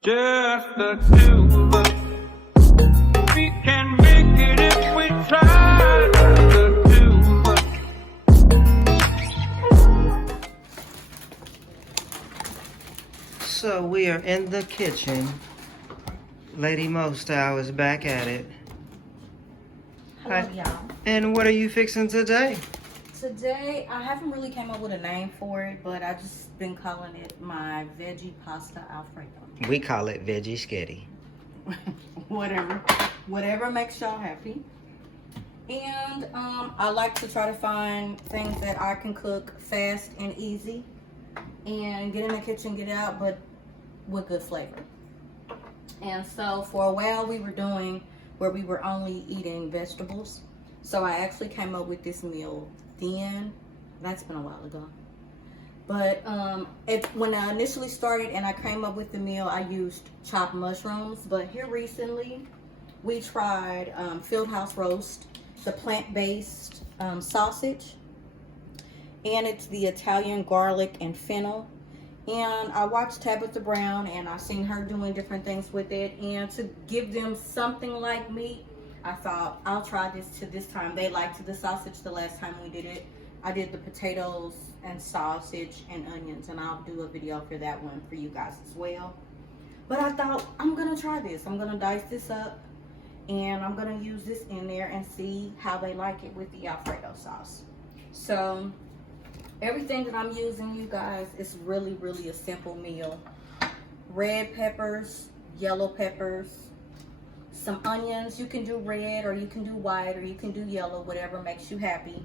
Just the two of us. We can make it if we try. The two of us. So we are in the kitchen. Lady Mo style is back at it. Hello, y'all. And what are you fixing today? Today, I haven't really came up with a name for it, but I just been calling it my Veggie Pasta Alfredo. We call it Veggie Sketti. Whatever makes y'all happy. And I like to try to find things that I can cook fast and easy and get in the kitchen, get out, but with good flavor. And so for a while we were doing where we were only eating vegetables. So I actually came up with this meal then. That's been a while ago. But when I initially started and I came up with the meal, I used chopped mushrooms. But here recently, we tried Fieldhouse Roast, the plant-based sausage. And it's the Italian Garlic and Fennel. And I watched Tabitha Brown and I seen her doing different things with it. And to give them something like meat, I thought I'll try this time. They liked the sausage the last time we did it. I did the potatoes and sausage and onions, and I'll do a video for that one for you guys as well. But I thought I'm gonna try this. I'm gonna dice this up and I'm gonna use this in there and see how they like it with the Alfredo sauce. So everything that I'm using, you guys, is really a simple meal. Red peppers, yellow peppers, some onions. You can do red or you can do white or you can do yellow, whatever makes you happy.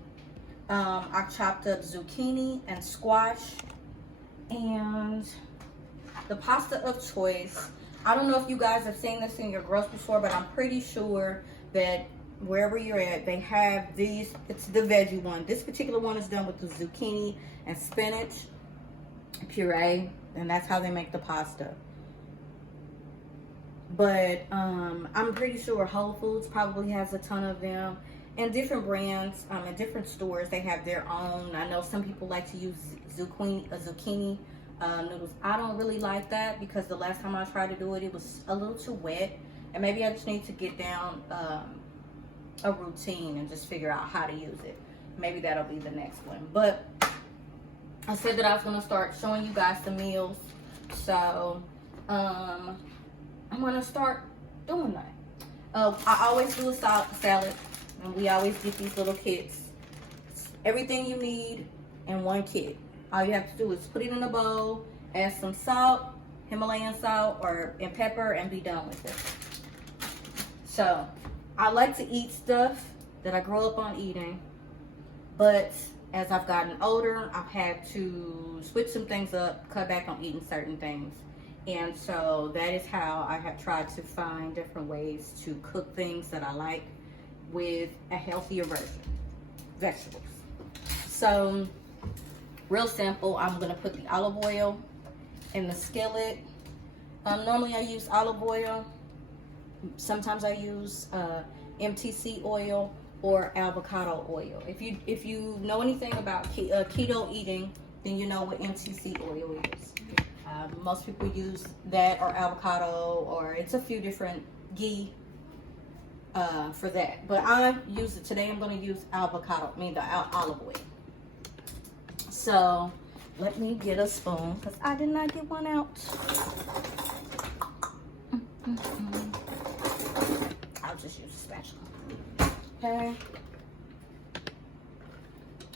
I chopped up zucchini and squash and the pasta of choice. I don't know if you guys have seen this in your grocery store, but I'm pretty sure that wherever you're at, they have these. It's the veggie one. This particular one is done with the zucchini and spinach puree, and that's how they make the pasta. But I'm pretty sure Whole Foods probably has a ton of them, and different brands and different stores, they have their own. I know some people like to use zucchini noodles. I don't really like that because the last time I tried to do it, it was a little too wet, and maybe I just need to get down a routine and just figure out how to use it. Maybe that'll be the next one. But I said that I was going to start showing you guys the meals, so I'm going to start doing that. I always do a salad, and we always get these little kits. Everything you need in one kit. All you have to do is put it in a bowl, add some salt, Himalayan salt and pepper, and be done with it. So I like to eat stuff that I grew up on eating, but as I've gotten older, I've had to switch some things up, cut back on eating certain things. And so that is how I have tried to find different ways to cook things that I like with a healthier version, vegetables. So real simple, I'm gonna put the olive oil in the skillet. Normally I use olive oil. Sometimes I use MTC oil or avocado oil. If you know anything about keto eating, then you know what MTC oil is. Most people use that or avocado, or it's a few different ghee for that. But I use it today. I'm going to use the olive oil. So let me get a spoon because I did not get one out. I'll just use a spatula. Okay.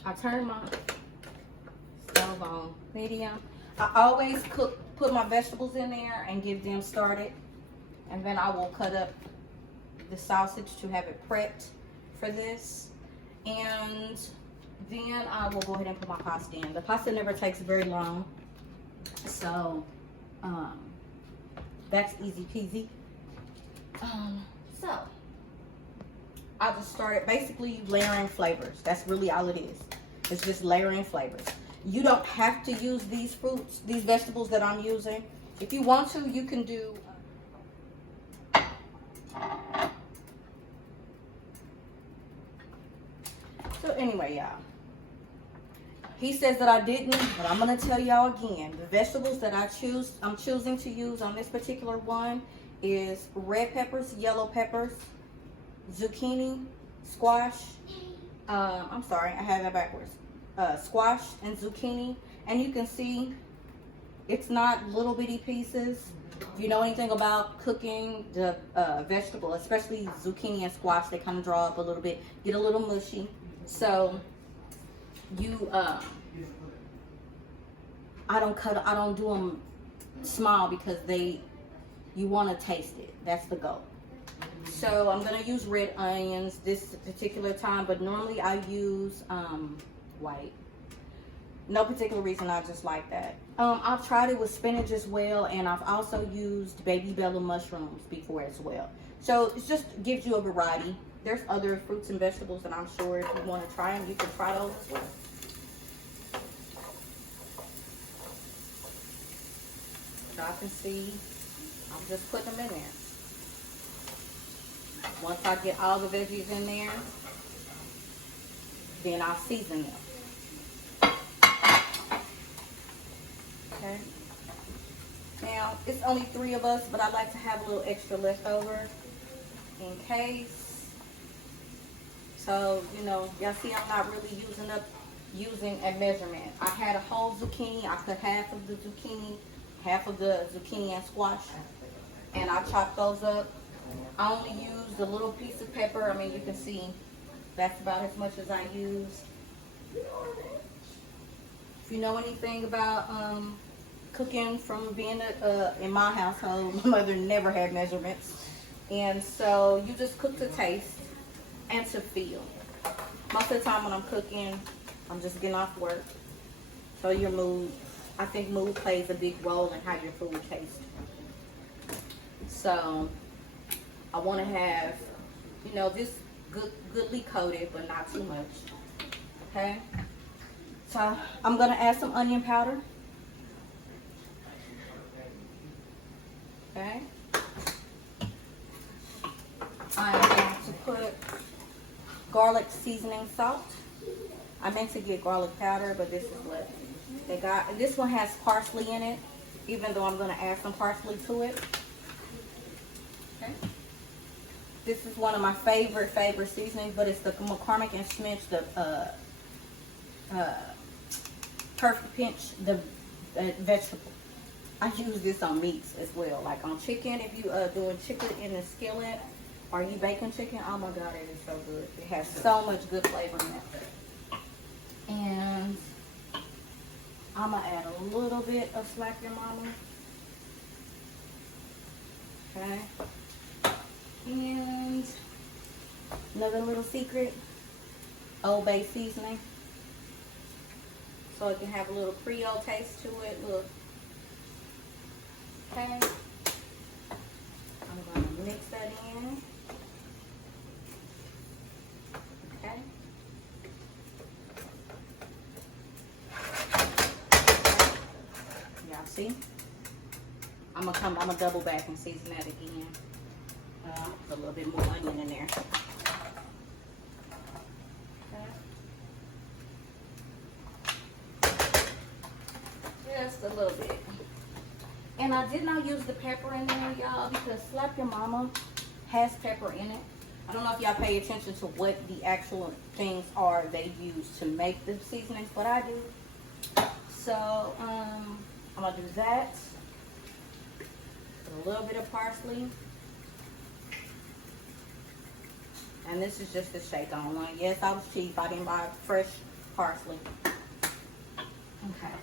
I turn my stove on medium. I always put my vegetables in there and get them started, and then I will cut up the sausage to have it prepped for this, and then I will go ahead and put my pasta in. The pasta never takes very long, so that's easy peasy. So I just started basically layering flavors. That's really all it is. It's just layering flavors. You don't have to use these fruits, these vegetables that I'm using. If you want to, you can do. So anyway, y'all, He says that I didn't, but I'm gonna tell y'all again. The vegetables that I'm choosing to use on this particular one is red peppers, yellow peppers, zucchini, squash. I'm sorry, I have that backwards. Squash and zucchini, and you can see it's not little bitty pieces. If you know anything about cooking the vegetable, especially zucchini and squash, they kind of draw up a little bit, get a little mushy. So you, I don't do them small because you want to taste it. That's the goal. So I'm gonna use red onions this particular time, but normally I use white. No particular reason, I just like that. I've tried it with spinach as well, and I've also used baby bella mushrooms before as well. So it just gives you a variety. There's other fruits and vegetables that I'm sure if you want to try them, you can try those as well. So I can see, I'm just putting them in there. Once I get all the veggies in there, then I'll season them. Okay. Now, it's only 3 of us, but I like to have a little extra left over in case. So, you know, y'all see I'm not really using a measurement. I had a whole zucchini. I cut half of the zucchini and squash, and I chopped those up. I only used a little piece of pepper. I mean, you can see that's about as much as I use. If you know anything about cooking from being in my household, my mother never had measurements. And so you just cook to taste and to feel. Most of the time when I'm cooking, I'm just getting off work. So your mood, I think mood plays a big role in how your food tastes. So I want to have, you know, this goodly coated, but not too much. Okay. So I'm going to add some onion powder. Okay. I'm going to put garlic seasoning salt. I meant to get garlic powder, but this is what they got. This one has parsley in it, even though I'm going to add some parsley to it. Okay. This is one of my favorite seasonings, but it's the McCormick and Schmitz, the Perfect Pinch, the vegetable. I use this on meats as well, like on chicken. If you doing chicken in a skillet, or you baking chicken, oh my God, it is so good. It has so much good flavor in it. And I'm gonna add a little bit of Slap Your Mama. Okay. And another little secret, Old Bay seasoning. So it can have a little Creole taste to it. Look. Okay. I'm going to mix that in. Okay. Y'all see? I'm gonna double back and season that again. Put a little bit more onion in there. Okay. Just a little bit. And I did not use the pepper in there, y'all, because Slap Your Mama has pepper in it. I don't know if y'all pay attention to what the actual things are they use to make the seasonings, but I do. So, I'm going to do that. Put a little bit of parsley. And this is just a shake-on one. Yes, I was cheap. I didn't buy fresh parsley. Okay.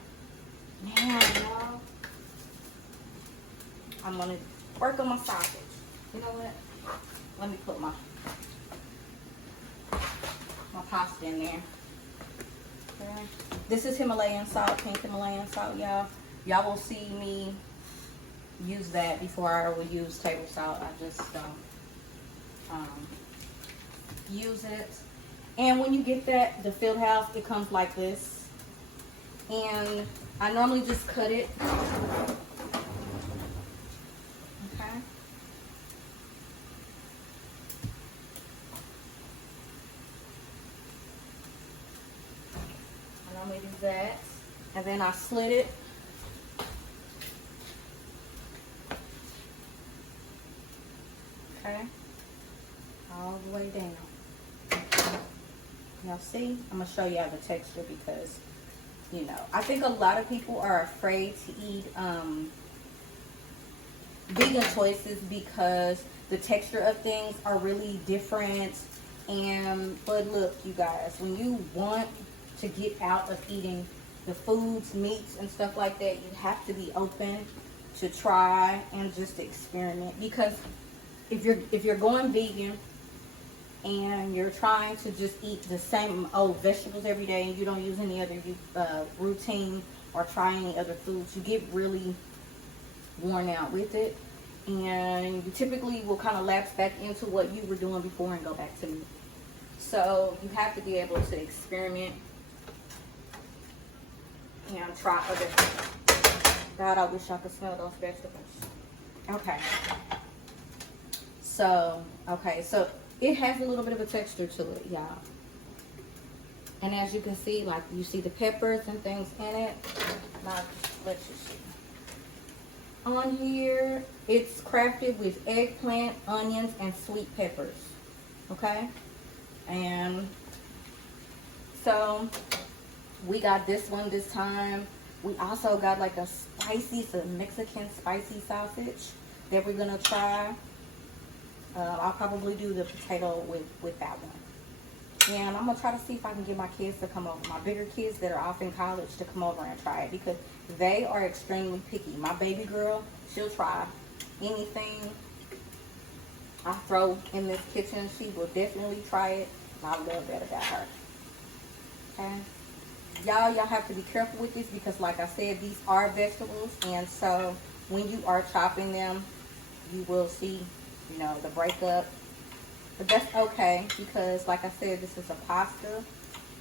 Now, y'all, I'm going to work on my sausage. You know what? Let me put my pasta in there. Okay. This is Himalayan salt, pink Himalayan salt, y'all. Y'all will see me use that before I will use table salt. I just use it. And when you get that, the field house, it comes like this. And I normally just cut it. Okay. I normally do that. And then I slit it. Okay. All the way down. Y'all see? I'm going to show y'all the texture because, you know, I think a lot of people are afraid to eat vegan choices because the texture of things are really different. But look, you guys, when you want to get out of eating the foods, meats, and stuff like that, you have to be open to try and just experiment. Because if you're going vegan and you're trying to just eat the same old vegetables every day and you don't use any other routine or try any other foods, you get really worn out with it, and you typically will kind of lapse back into what you were doing before and go back to meat. So you have to be able to experiment and try other things. God, I wish I could smell those vegetables. Okay. So it has a little bit of a texture to it, y'all. And as you can see, like, you see the peppers and things in it. Now, let you see. On here, it's crafted with eggplant, onions, and sweet peppers. Okay? And so we got this one this time. We also got like a Mexican spicy sausage that we're gonna try. I'll probably do the potato with that one. And I'm gonna try to see if I can get my kids to come over, my bigger kids that are off in college, to come over and try it, because they are extremely picky. My baby girl, she'll try anything I throw in this kitchen. She will definitely try it. And I love that about her. Okay. Y'all have to be careful with this because, like I said, these are vegetables. And so when you are chopping them, you will see, you know, the breakup. But that's okay because, like I said, this is a pasta.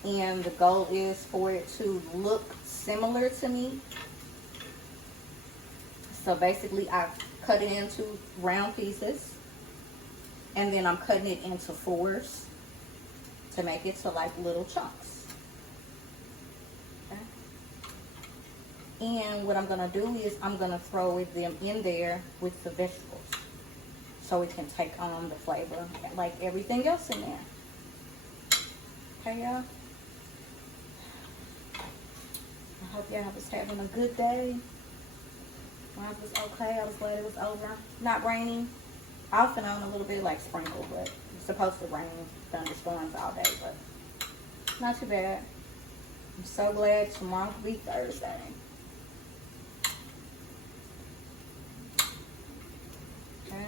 And the goal is for it to look similar to meat. So basically, I've cut it into round pieces. And then I'm cutting it into fours to make it to like little chunks. Okay. And what I'm going to do is I'm going to throw them in there with the vegetables, so it can take on the flavor like everything else in there. Okay, y'all? I hope y'all was having a good day. Mine was okay. I was glad it was over. Not raining. Off and on a little bit, like sprinkle, but it's supposed to rain, thunderstorms all day, but not too bad. I'm so glad tomorrow will be Thursday. Okay.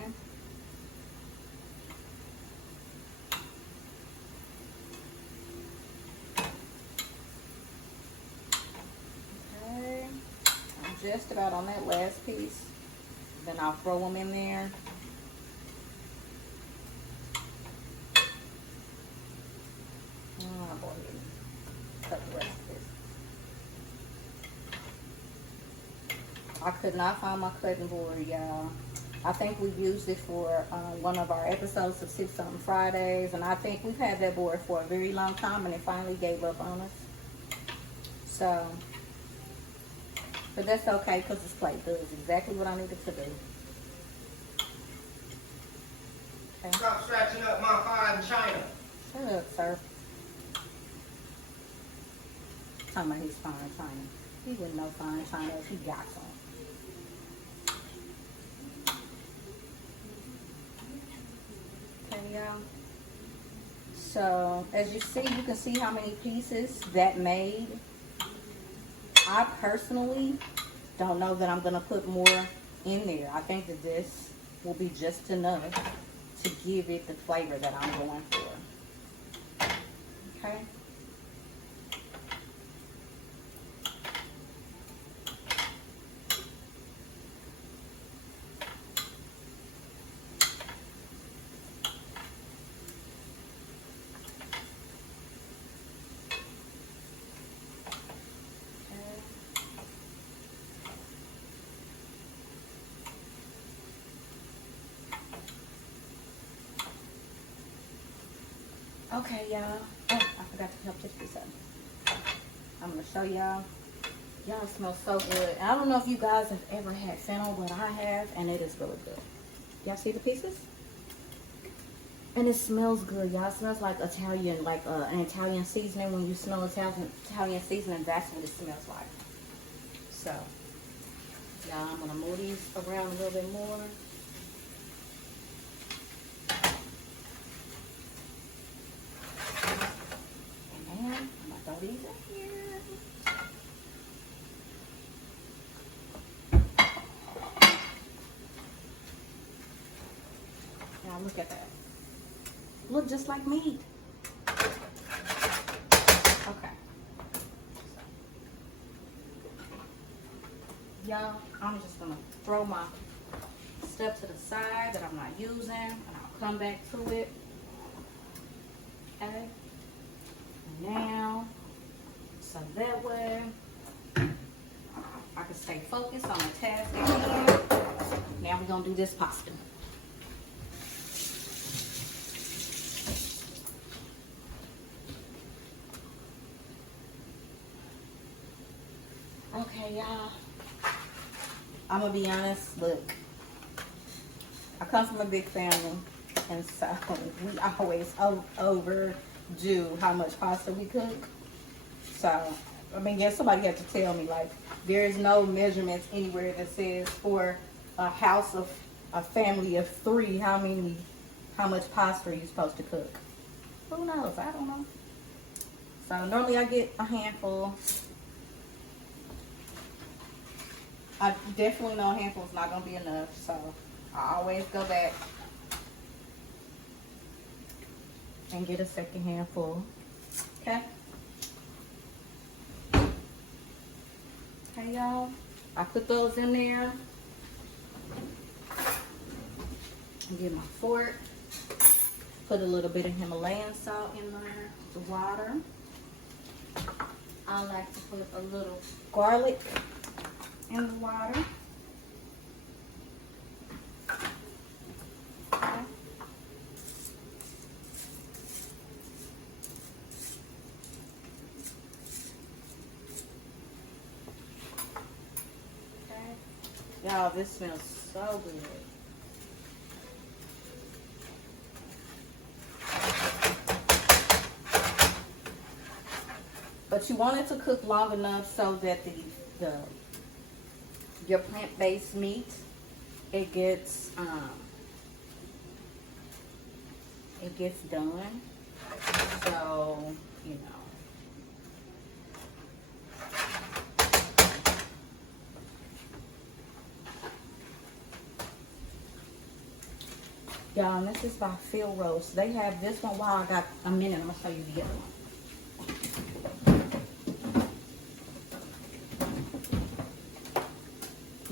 Okay. I'm just about on that last piece. Then I'll throw them in there. Oh boy, cut the rest of this. I could not find my cutting board, y'all. I think we used it for one of our episodes of 6 Something Fridays, and I think we've had that board for a very long time, and it finally gave up on us. So, but that's okay because this plate does exactly what I needed to do. Okay. Stop scratching up my fine china. Shut up, sir. Talking about his fine china. He wouldn't know fine china if he got some. Okay, y'all. So, as you see, you can see how many pieces that made. I personally don't know that I'm going to put more in there. I think that this will be just enough to give it the flavor that I'm going for. Okay? Okay, y'all. Oh, I forgot to help this piece up. I'm going to show y'all Y'all, it smells so good. And I don't know if you guys have ever had fennel, but I have, and it is really good. Y'all see the pieces? And it smells good, y'all. It smells like Italian, like an Italian seasoning. When you smell Italian seasoning, that's what it smells like. So, y'all, I'm gonna move these around a little bit more. And then I'm gonna throw these in here. Now look at that. Look just like meat. Okay. Y'all, I'm just gonna throw my stuff to the side that I'm not using, and I'll come back to it. Okay. Now, so that way I can stay focused on the task at hand. Now we're gonna do this pasta. Okay, y'all. I'm gonna be honest. Look, I come from a big family, and so we always overdo how much pasta we cook. So, I mean, yeah, somebody had to tell me, like, there is no measurements anywhere that says for a house of a family of 3, how much pasta are you supposed to cook? Who knows? I don't know. So normally I get a handful. I definitely know a handful is not going to be enough, so I always go back and get a second handful. Okay? Okay, y'all. I put those in there. And get my fork. Put a little bit of Himalayan salt in there, the water. I like to put a little garlic in the water. Okay. Okay. Y'all, this smells so good. But you want it to cook long enough so that your plant-based meat, it gets done. So, you know. Y'all, this is by Phil Roast. They have this one. While I got a minute, I'm gonna show you the other one.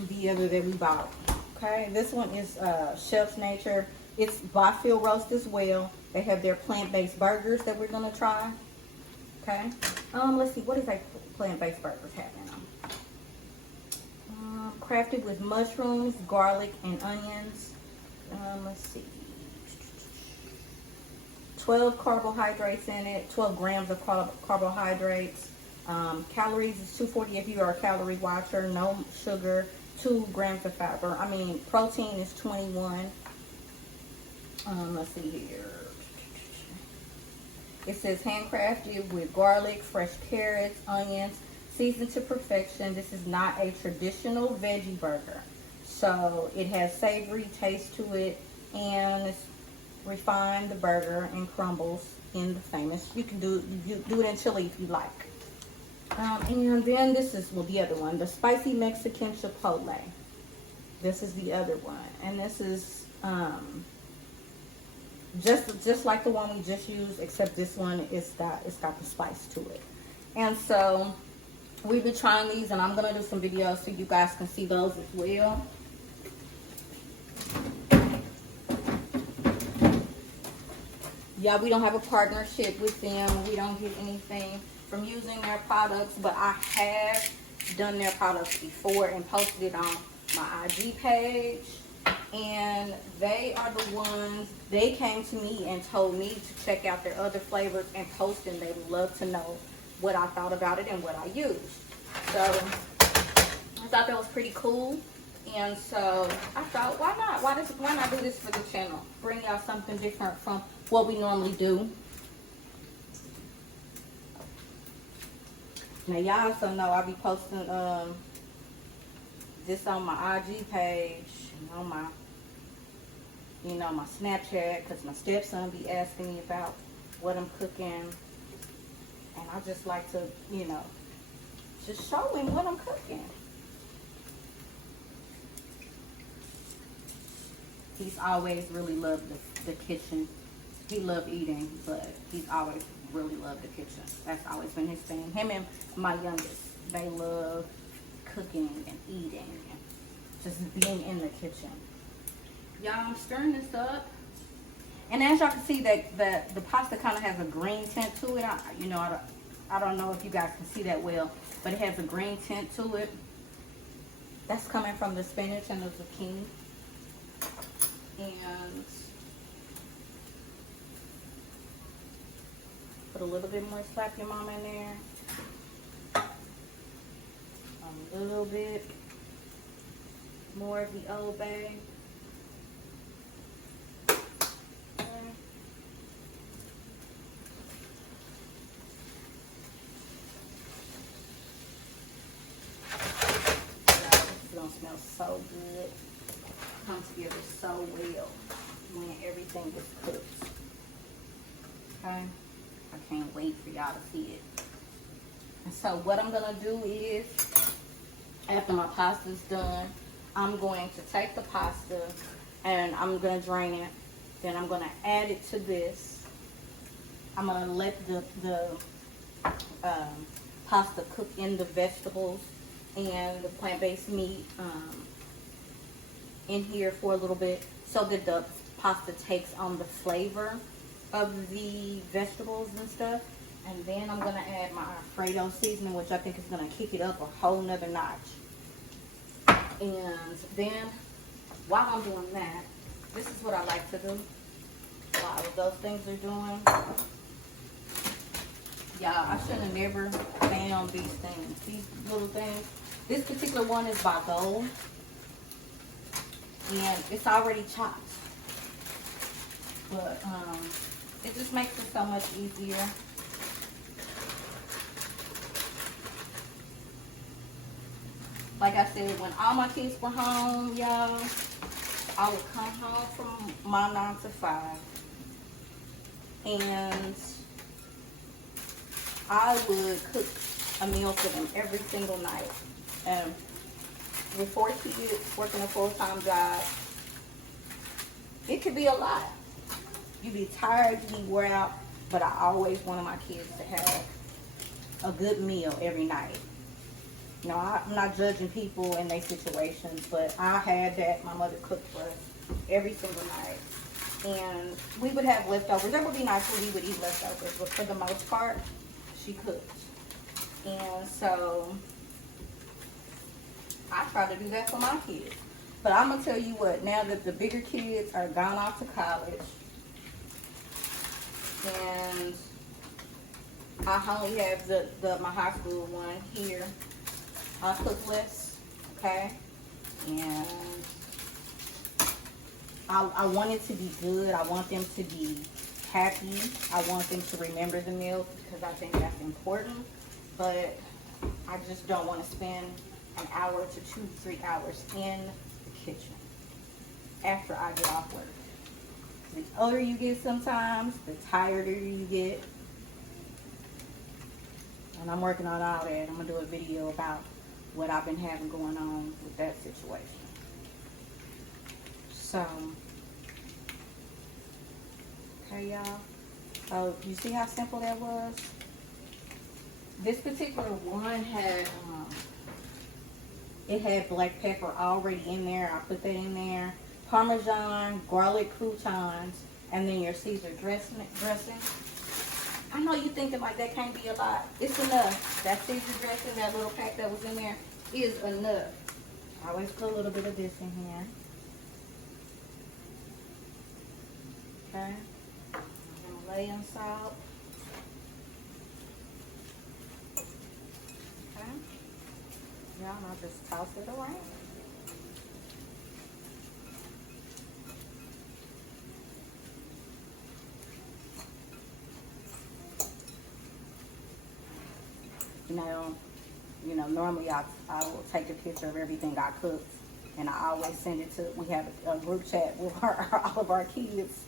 The other that we bought. Okay, this one is Chef's Nature. It's by Phil Roast as well. They have their plant-based burgers that we're gonna try. Okay, let's see, what is that plant-based burgers have in them? Crafted with mushrooms, garlic, and onions. Let's see, 12 carbohydrates in it, 12 grams of carbohydrates. Calories is 240 if you are a calorie watcher. No sugar. 2 grams of fiber. I mean, protein is 21. Let's see here. It says handcrafted with garlic, fresh carrots, onions, seasoned to perfection. This is not a traditional veggie burger. So it has savory taste to it, and it's refined the burger and crumbles in the famous. You can do it in chili if you like. And then this is, well, the other one, the spicy Mexican chipotle. This is the other one, and this is just like the one we just used, except this one it's got the spice to it. And so we've been trying these, and I'm gonna do some videos so you guys can see those as well. Yeah, we don't have a partnership with them. We don't get anything from using their products, but I have done their products before and posted it on my IG page. And they are the ones, they came to me and told me to check out their other flavors and post, and they would love to know what I thought about it and what I used. So I thought that was pretty cool. And so I thought, why not? Why not do this for the channel? Bring y'all something different from what we normally do. Now y'all also know I'll be posting this on my IG page and on my my Snapchat, because my stepson be asking me about what I'm cooking, and I just like to just show him what I'm cooking. He's always really loved the kitchen. He loved eating, but he's always really loved the kitchen. That's always been his thing. Him and my youngest, they love cooking and eating and just being in the kitchen. Y'all, I'm stirring this up. And as y'all can see, that the pasta kind of has a green tint to it. I don't know if you guys can see that well, but it has a green tint to it. That's coming from the spinach and the zucchini. And put a little bit more slap your mama in there. A little bit more of the Old Bay. It's gonna smell so good. Come together so well when everything is cooked. Okay, I can't wait for y'all to see it. And so what I'm gonna do is, after my pasta's done, I'm going to take the pasta and I'm gonna drain it. Then I'm gonna add it to this. I'm gonna let the pasta cook in the vegetables and the plant-based meat in here for a little bit, so that the pasta takes on the flavor of the vegetables and stuff. And then I'm gonna add my Alfredo seasoning, which I think is gonna kick it up a whole nother notch. And then while I'm doing that, this is what I like to do while those things are doing. Y'all, I should have never found these things, these little things. This particular one is by Gold, and it's already chopped, but it just makes it so much easier. Like I said, when all my kids were home, y'all, I would come home from my 9 to 5, and I would cook a meal for them every single night. And with 4 kids, working a full-time job, it could be a lot. You'd be tired, you'd be wore out, but I always wanted my kids to have a good meal every night. You know, I'm not judging people in their situations, but I had that. My mother cooked for us every single night. And we would have leftovers. There would be nights where we would eat leftovers, but for the most part, she cooked. And so I try to do that for my kids. But I'm going to tell you what, now that the bigger kids are gone off to college, and I only have my high school one here, I cook less, okay? And I want it to be good. I want them to be happy. I want them to remember the meal, because I think that's important. But I just don't want to spend an hour to 2-3 hours in the kitchen after I get off work. The older you get sometimes, the tireder you get. And I'm working on all that. I'm going to do a video about what I've been having going on with that situation. So, okay, y'all. So, you see how simple that was? This particular one had, it had black pepper already in there. I put that in there. Parmesan, garlic croutons, and then your Caesar dressing. I know you thinking like that can't be a lot. It's enough. That Caesar dressing, that little pack that was in there, is enough. I always put a little bit of this in here. Okay. I'm gonna lay in salt. Okay. Yeah, and I'll just toss it around. Normally I will take a picture of everything I cook, and I always send it to, we have a group chat with all of our kids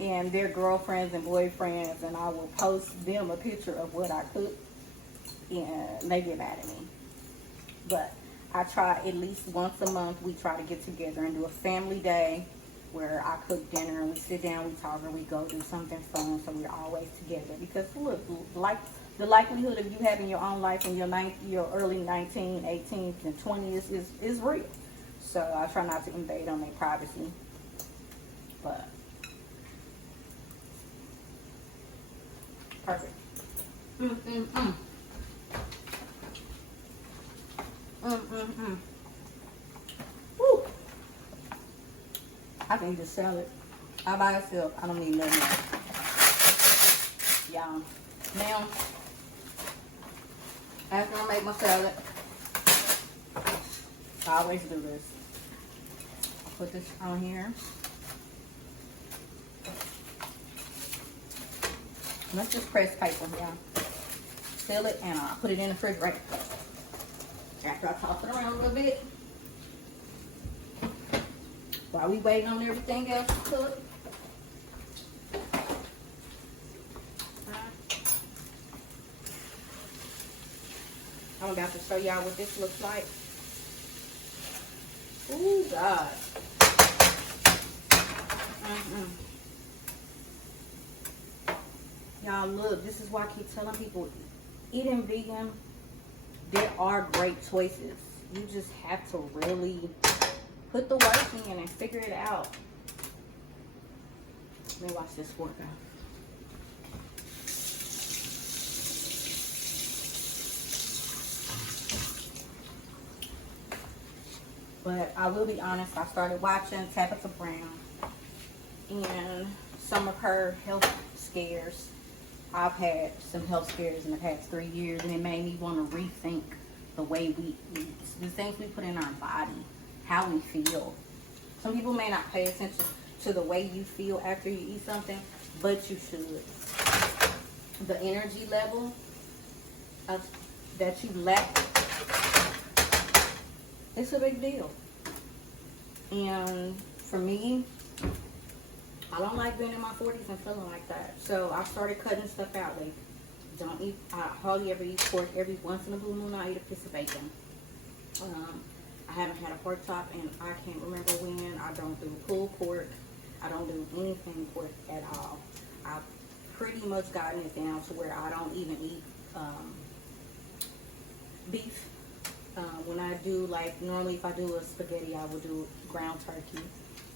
and their girlfriends and boyfriends, and I will post them a picture of what I cook, and they get mad at me. But I try at least once a month, we try to get together and do a family day where I cook dinner and we sit down, we talk, or we go do something fun, so we're always together. Because look, like the likelihood of you having your own life in your early 19, 18, and 20s is real. So I try not to invade on their privacy. But perfect. Woo. I can eat a salad all by itself. I don't need no more. Yeah. Now, after I make my salad, I always do this. I put this on here. Let's just press paper, yeah. Seal it, and I'll put it in the refrigerator. After I toss it around a little bit, while we waiting on everything else to cook. I'm about to show y'all what this looks like. Ooh, God. Y'all, look, this is why I keep telling people, eating vegan, there are great choices. You just have to really put the work in and figure it out. Let me watch this fork out. But I will be honest, I started watching Tabitha Brown and some of her health scares. I've had some health scares in the past 3 years, and it made me want to rethink the way we eat, the things we put in our body, how we feel. Some people may not pay attention to the way you feel after you eat something, but you should. The energy level that you lack, it's a big deal. And for me, I don't like being in my 40s and feeling like that. So I started cutting stuff out. Like, I hardly ever eat pork. Every once in a blue moon, I eat a piece of bacon. I haven't had a pork chop, and I can't remember when. I don't do pulled pork. I don't do anything pork at all. I've pretty much gotten it down to where I don't even eat beef. When I do, like, normally if I do a spaghetti, I will do ground turkey.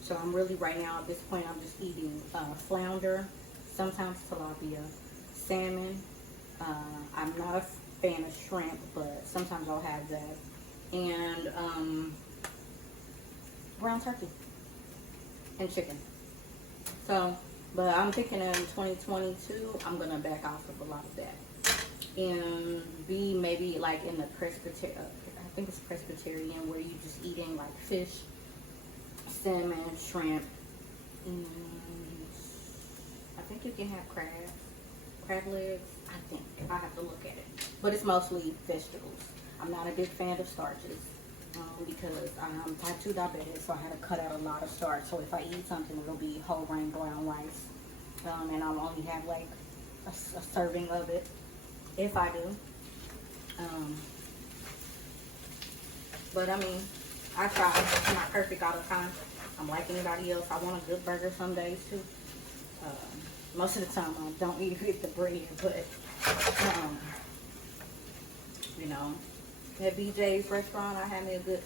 So I'm really, right now, at this point, I'm just eating flounder, sometimes tilapia, salmon. I'm not a fan of shrimp, but sometimes I'll have that. And ground turkey and chicken. So, but I'm thinking in 2022, I'm going to back off of a lot of that. And be maybe like in the Presbyterian, I think it's Presbyterian, where you're just eating like fish, salmon, shrimp, and I think you can have crab legs. I think I have to look at it, but it's mostly vegetables. I'm not a big fan of starches because I'm type 2 diabetic, so I had to cut out a lot of starch. So if I eat something, it'll be whole grain brown rice, and I'll only have like a serving of it if I do. But I mean, I try. I'm not perfect all the time. I'm like anybody else. I want a good burger some days too. Most of the time I don't eat with the bread, but you know, at BJ's restaurant, I had me a good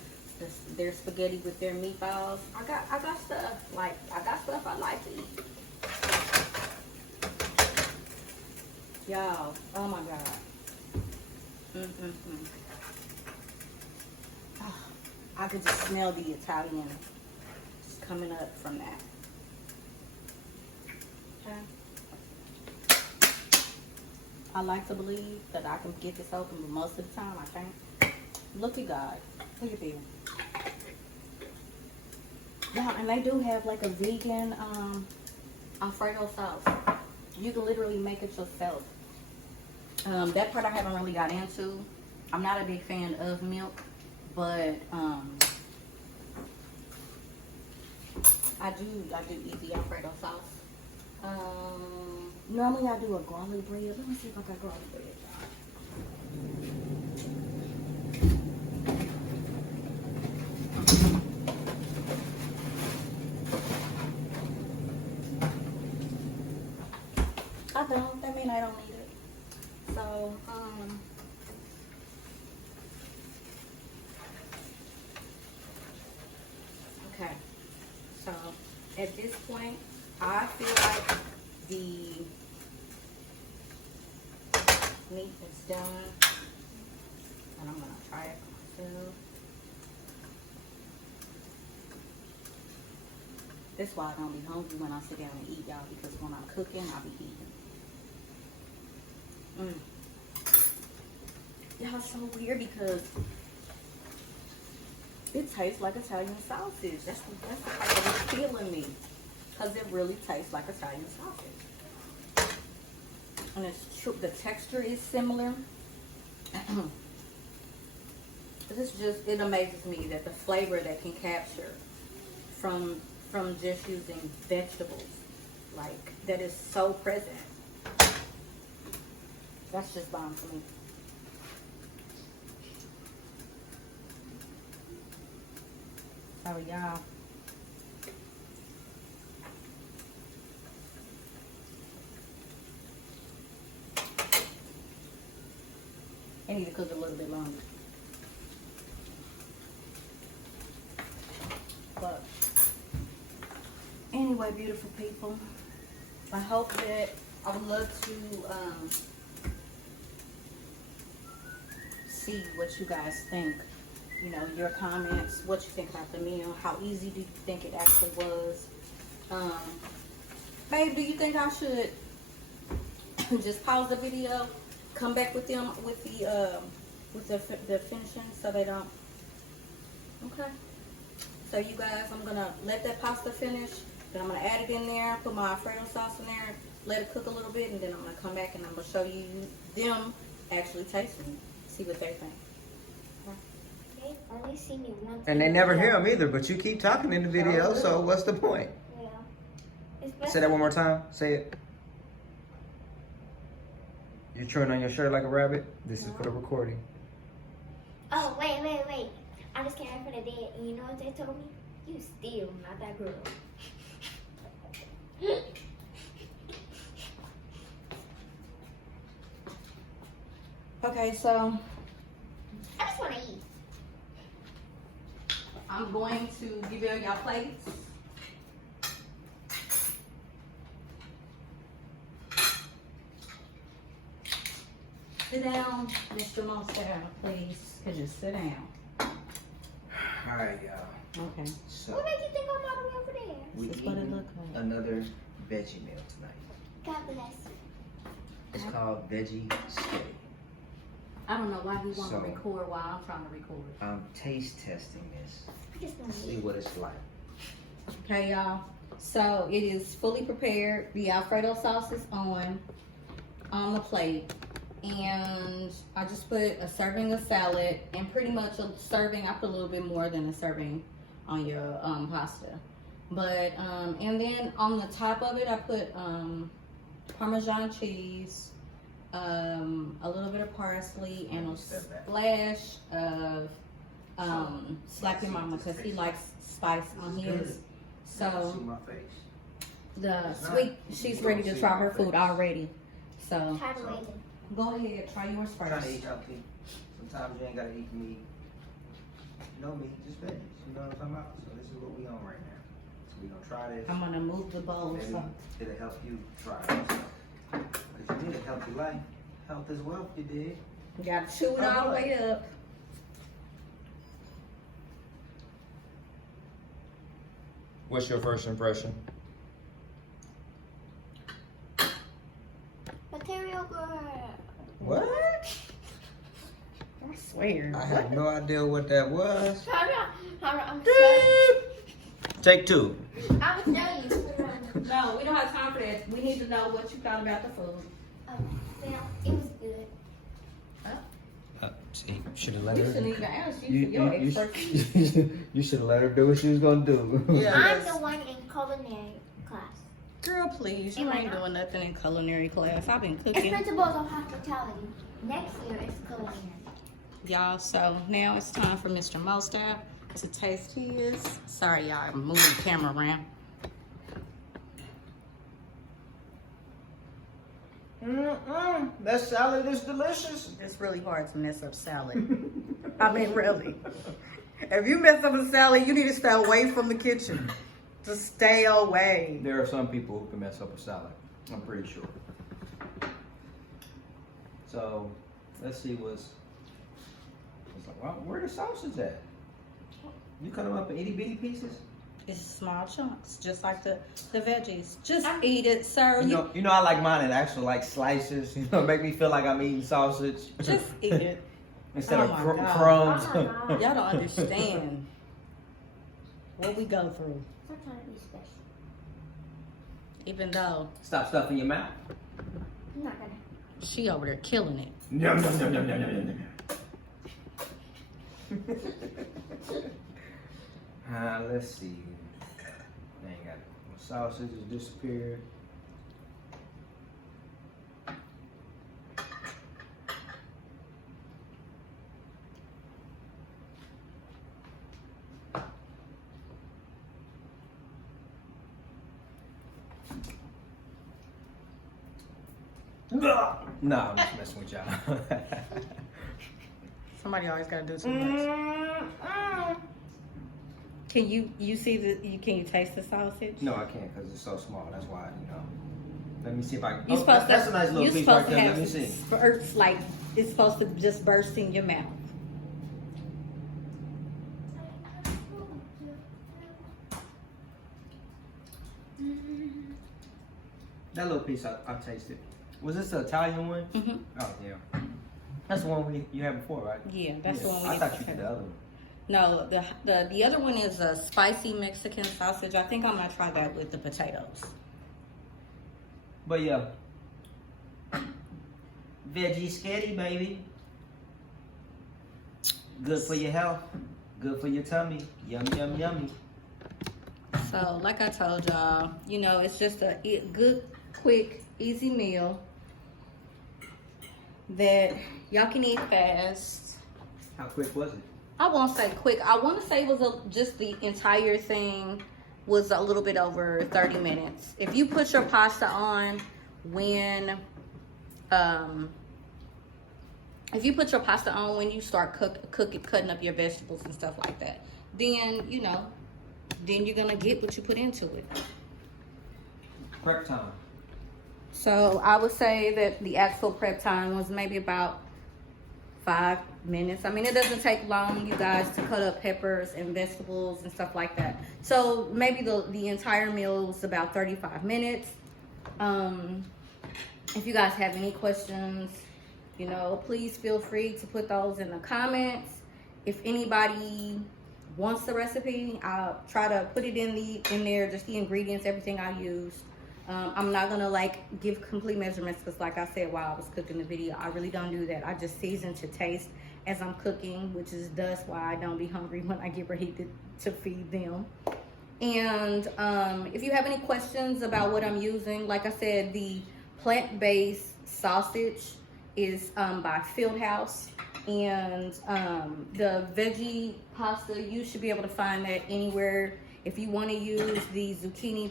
their spaghetti with their meatballs. I got stuff I like to eat. Y'all, oh my God. Oh, I could just smell the Italian just coming up from that. Okay. I like to believe that I can get this open, but most of the time I can't. Look at God. Look at them. Yeah, and they do have like a vegan Alfredo sauce. You can literally make it yourself. That part I haven't really got into. I'm not a big fan of milk, but I do eat the Alfredo sauce. Normally I do a garlic bread. Let me see if I got garlic bread. I don't. That means I don't need it. So, okay. So, at this point, I feel like the meat is done. And I'm going to try it myself. That's why I don't be hungry when I sit down and eat, y'all, because when I'm cooking, I'll be eating. Y'all, it's so weird because it tastes like Italian sausage. That's the part that was killing me. Because it really tastes like Italian sausage. And it's true, the texture is similar. This just, it amazes me that the flavor that can capture from just using vegetables, like, that is so present. That's just bomb for me. So y'all, I need to cook a little bit longer. But anyway, beautiful people, I hope that, I would love to see what you guys think. You know, your comments, what you think about the meal, how easy do you think it actually was? Babe, do you think I should just pause the video, come back with them with the finishing so they don't? Okay. So you guys, I'm gonna let that pasta finish. Then I'm gonna add it in there, put my Alfredo sauce in there, let it cook a little bit, and then I'm gonna come back and I'm gonna show you them actually tasting, see what they think. They only see me once. And they never hear them either, but you keep talking in the video, so what's the point? Yeah. Say that one more time. Say it. You're chewing on your shirt like a rabbit? This is for the recording. Oh, wait. I just came back from the day, and you know what they told me? You still not that girl. Okay, so I just want to eat. I'm going to give y'all plates. Sit down, Mr. Monster, please. Could you sit down? Alright, y'all. Okay. So, What makes you think I'm all the way over there? we This is what it eating look like. another veggie meal tonight. God bless. It's called Veggie Sketti. I don't know why he want to So- record while I'm trying to record. I'm taste testing this I just to want to see eat. what it's like. Okay, y'all. So it is fully prepared. The Alfredo sauce is on the plate. And I just put a serving of salad, and pretty much a serving, I put a little bit more than a serving on your pasta. But, and then on the top of it, I put Parmesan cheese, a little bit of parsley, and a splash of Slap Your Mama, because he likes spice on his. So See my face. the sweet, she's ready to try her food already. So Try to wait. go ahead, try yours I'm trying to first. eat healthy. Sometimes you ain't gotta eat meat. No meat, just veggies. You know what I'm talking about? So this is what we on right now. So we gonna try this. I'm gonna move the bowl. Maybe So it'll help you try it. Because you need a healthy life. Health is wealth, you did. you gotta chew it all the way up. What's your first impression? Material girl. What? I swear. I have no idea. idea what that was. Hold on, I'm telling Take two. I'm telling you. No, we don't have time for that. We need to know what you thought about the food. Well, it was good. See, should have let You her. shouldn't even ask you. Your expertise. You should have let her do what she was gonna do. Yeah, I'm that's- the one in culinary class. Girl, please. You Am I ain't not? doing nothing in culinary class. I've been It's cooking. principles of hospitality. Next year it's culinary. Y'all, so now it's time for Mr. Mostaf to taste his. Sorry, y'all, I'm moving the camera around. That salad is delicious. It's really hard to mess up salad. I mean, really. If you mess up a salad, you need to stay away from the kitchen. Just stay away. There are some people who can mess up a salad. I'm pretty sure. So, let's see what's like, well, where the sausage at? You cut them up in itty bitty pieces? It's small chunks, just like the veggies. Just eat it, sir. You know I like mine in actual like slices. You know, make me feel like I'm eating sausage. Just eat it. Instead Oh of my God. crumbs. Oh my God. Y'all don't understand what we go through. Stop trying to be special. Even though Stop stuffing your mouth. I'm not gonna. she over there killing it. Yum, yum, yum, yum, yum, yum, yum. Let's see. Dang, got my sausage has disappeared. No, I'm just messing with y'all. Somebody always gotta do too much. Can you see can you taste the sausage? No, I can't because it's so small. That's why, you know. Let me see if I can. You're supposed that's to, a nice little you're piece supposed right to there. have Let me see. spurts, like it's supposed to just burst in your mouth. That little piece I tasted. Was this the Italian one? Mm-hmm. Oh, yeah. That's the one you had before, right? Yeah, that's the one we I did thought you before. did the other one. No, the other one is a spicy Mexican sausage. I think I'm gonna try that with the potatoes. But yeah. Veggie Sketti, baby. Good for your health. Good for your tummy. Yum, yum, yummy. So, like I told y'all, you know, it's just a good, quick, easy meal that y'all can eat fast. How quick was it? I won't say quick. I want to say it was just the entire thing was a little bit over 30 minutes. If you put your pasta on when you start cutting up your vegetables and stuff like that, then you know, then you're gonna get what you put into it. Prep time. So I would say that the actual prep time was maybe about 5 minutes. I mean, it doesn't take long, you guys, to cut up peppers and vegetables and stuff like that. So maybe the entire meal was about 35 minutes. If you guys have any questions, you know, please feel free to put those in the comments. If anybody wants the recipe, I'll try to put it in there, just the ingredients, everything I used. I'm not gonna like give complete measurements because like I said while I was cooking the video, I really don't do that. I just season to taste as I'm cooking, which is thus why I don't be hungry when I get ready to feed them. And if you have any questions about what I'm using, like I said, the plant-based sausage is by Fieldhouse, and the veggie pasta, you should be able to find that anywhere. If you want to use the zucchini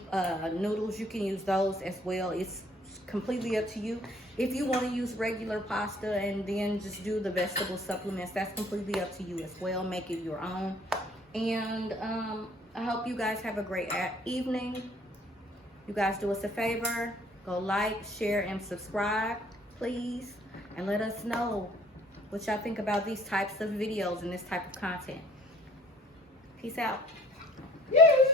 noodles, you can use those as well. It's completely up to you. If you want to use regular pasta and then just do the vegetable supplements, that's completely up to you as well. Make it your own. And I hope you guys have a great evening. You guys do us a favor. Go like, share, and subscribe, please. And let us know what y'all think about these types of videos and this type of content. Peace out. Yes.